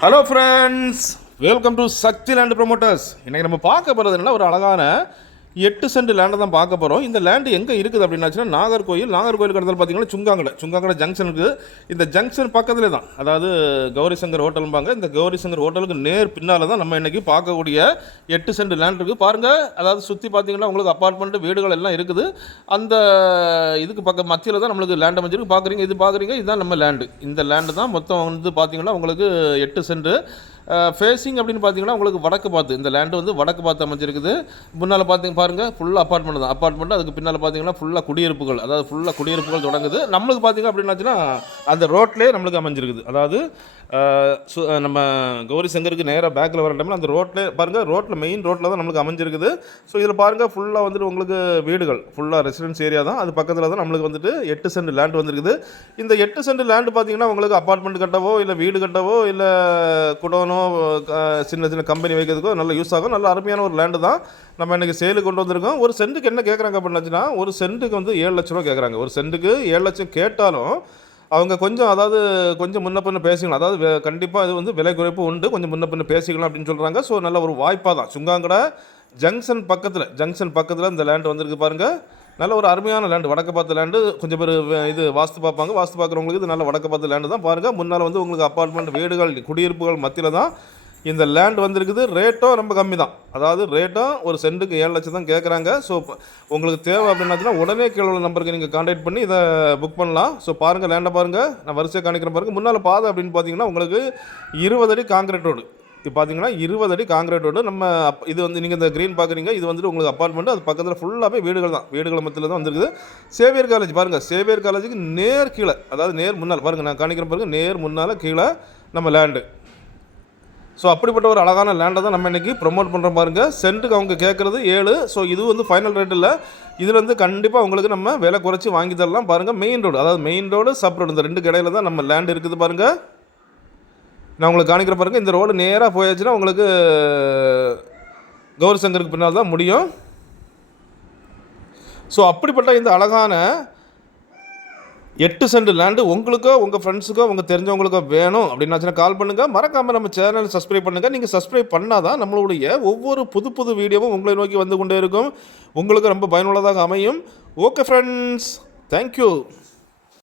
Hello friends, welcome to Shakti land promoters. இன்றைக்கி நம்ம பார்க்க போகிறது என்னன்னா, ஒரு அழகான 8 சென்ட் லேண்டை தான் பார்க்க போகிறோம். இந்த லேண்டு எங்கே இருக்குது அப்படின்னாச்சுன்னா, நாகர்கோயில் கடத்தில் பார்த்தீங்கன்னா சுங்காங்கடை ஜங்ஷன் இருக்குது. இந்த ஜங்ஷன் பக்கத்தில் தான், அதாவது கௌரி சங்கர் ஹோட்டல்பாங்க. இந்த கௌரி சங்கர் ஹோட்டலுக்கு நேர் பின்னால் தான் நம்ம இன்றைக்கி பார்க்கக்கூடிய 8 சென்ட் லேண்ட் இருக்குது. பாருங்கள், அதாவது சுற்றி பார்த்தீங்கன்னா உங்களுக்கு அப்பார்ட்மெண்ட்டு வீடுகள் எல்லாம் இருக்குது. அந்த இதுக்கு பக்கம் மத்தியில் தான் நம்மளுக்கு லேண்ட் அமைஞ்சிருக்கு. பார்க்குறீங்க இதுதான் நம்ம லேண்டு. இந்த லேண்டு தான் மொத்தம் வந்து பார்த்தீங்கன்னா உங்களுக்கு 8 சென்ட். ஃபேஸிங் அப்படின்னு பார்த்தீங்கன்னா உங்களுக்கு வடக்கு பார்த்து, இந்த லேண்டு வந்து வடக்கு பார்த்து அமைஞ்சிருக்குது. முன்னால் பாருங்கள் ஃபுல்லாக அப்பார்ட்மெண்ட் தான். அப்பார்ட்மெண்ட் அதுக்கு பின்னால் பார்த்தீங்கன்னா ஃபுல்லாக குடியிருப்புகள், அதாவது ஃபுல்லாக குடியிருப்புகள் தொடங்குது. நம்மளுக்கு பார்த்தீங்க அப்படின்னாச்சுன்னா அந்த ரோட்லேயே நம்மளுக்கு அமைஞ்சிருக்குது. அதாவது நம்ம கௌரி சங்கருக்கு நேராக பேக்கில் வர டைமில் அந்த ரோட்லேயே பாருங்கள், மெயின் ரோட்டில் தான் நம்மளுக்கு அமைஞ்சிருக்குது. ஸோ இதில் பாருங்கள் ஃபுல்லாக வந்துட்டு உங்களுக்கு வீடுகள், ஃபுல்லாக ரெசிடென்ஸ் ஏரியா தான். அது பக்கத்தில் தான் நம்மளுக்கு வந்துட்டு 8 சென்ட் லேண்ட் வந்துருக்குது. இந்த 8 சென்ட் லேண்டு பார்த்தீங்கன்னா உங்களுக்கு அப்பார்ட்மெண்ட் கட்டவோ இல்லை வீடு கட்டவோ இல்லை குடோனோ சின்ன சின்ன கம்பெனி வைக்கிறதுக்கோ நல்ல யூஸ் ஆகும். நல்ல அருமையான ஒரு லேண்டு தான் நம்ம இன்றைக்கி சேலுக்கு கொண்டு வந்திருக்கோம். ஒரு சென்ட்டுக்கு என்ன கேட்குறாங்க அப்படின்னாச்சுன்னா, ஒரு சென்ட்டுக்கு வந்து 7 லட்ச ரூபா கேட்குறாங்க. ஒரு சென்ட்டுக்கு 7 லட்சம் கேட்டாலும் அவங்க கொஞ்சம், அதாவது கொஞ்சம் முன்ன பின்ன பேசிக்கலாம். அதாவது கண்டிப்பாக இது வந்து விலை குறைப்பு உண்டு, கொஞ்சம் முன்ன பின்ன பேசிக்கலாம் அப்படின்னு சொல்கிறாங்க. ஸோ நல்ல ஒரு வாய்ப்பாக தான் சுங்காங்கடை ஜங்ஷன் பக்கத்தில் இந்த லேண்டு வந்திருக்கு பாருங்கள். நல்ல ஒரு அருமையான லேண்டு, வடக்கு பார்த்த லேண்டு. கொஞ்சம் பேர் இது வாஸ்து பார்க்குறவங்களுக்கு இது நல்ல வடக்கு பார்த்த லேண்டு தான். பாருங்கள், முன்னால் வந்து உங்களுக்கு அப்பார்ட்மெண்ட் வீடுகள் குடியிருப்புகள் மத்தியில் தான் இந்த லேண்ட் வந்திருக்குது. ரேட்டும் ரொம்ப கம்மி தான், அதாவது ரேட்டும் ஒரு சென்ட்டுக்கு 7 லட்சம் தான் கேட்குறாங்க. ஸோ உங்களுக்கு தேவை அப்படின்னாச்சுன்னா உடனே கீழே உள்ள நம்பருக்கு நீங்கள் கான்டாக்ட் பண்ணி இதை புக் பண்ணலாம். ஸோ பாருங்கள், லேண்டை பாருங்கள், நான் வரிசையாக காணிக்கிறேன் பாருங்கள். முன்னால் பாதை அப்படின்னு பார்த்தீங்கன்னா உங்களுக்கு 20 அடி காங்கிரீட் ரோடு. இப்போ பார்த்தீங்கன்னா 20 அடி காங்கிரீட் ரோடு. நம்ம இது வந்து நீங்கள் இந்த க்ரீன் பார்க்குறீங்க, இது வந்துட்டு உங்களுக்கு அப்பார்ட்மெண்ட். அது பக்கத்தில் ஃபுல்லாகவே வீடுகள் தான், வீடுகள் மத்தியில் தான் வந்துருக்குது. சேவியர் காலேஜ் பாருங்கள், சேவியர் காலேஜுக்கு நேர் கீழே, அதாவது நேர் முன்னால் பாருங்கள், நான் காணிக்கிறேன் பாருங்கள், நேர் முன்னால் கீழே நம்ம லேண்டு. ஸோ அப்படிப்பட்ட ஒரு அழகான லேண்டை தான் நம்ம இன்றைக்கி ப்ரொமோட் பண்ணுறோம் பாருங்கள். சென்ட்டுக்கு அவங்க கேட்குறது 7. ஸோ இது வந்து ஃபைனல் ரேட் இல்லை, இதில் வந்து கண்டிப்பாக உங்களுக்கு நம்ம விலை குறைச்சி வாங்கி தரலாம். பாருங்கள், மெயின் ரோடு, அதாவது மெயின் ரோடு சப் ரோடு, இந்த 2 கடையில் தான் நம்ம லேண்ட் இருக்குது பாருங்கள். நான் உங்களுக்கு காணிக்கிற பாருங்கள், இந்த ரோடு நேராக போயாச்சுன்னா உங்களுக்கு கௌரி சங்கருக்கு பின்னால் தான் முடியும். ஸோ அப்படிப்பட்ட இந்த அழகான 8 சென்ட் லேண்டு உங்களுக்கோ உங்கள் ஃப்ரெண்ட்ஸுக்கோ உங்கள் தெரிஞ்சவங்களுக்கோ வேணும் அப்படின்னாச்சுன்னா கால் பண்ணுங்கள். மறக்காமல் நம்ம சேனல் சப்ஸ்கிரைப் பண்ணுங்கள். நீங்கள் சப்ஸ்கிரைப் பண்ணால் தான் நம்மளுடைய ஒவ்வொரு புது வீடியோவும் உங்களை நோக்கி வந்து கொண்டே இருக்கும். உங்களுக்கு ரொம்ப பயனுள்ளதாக அமையும். Okay friends, thank you.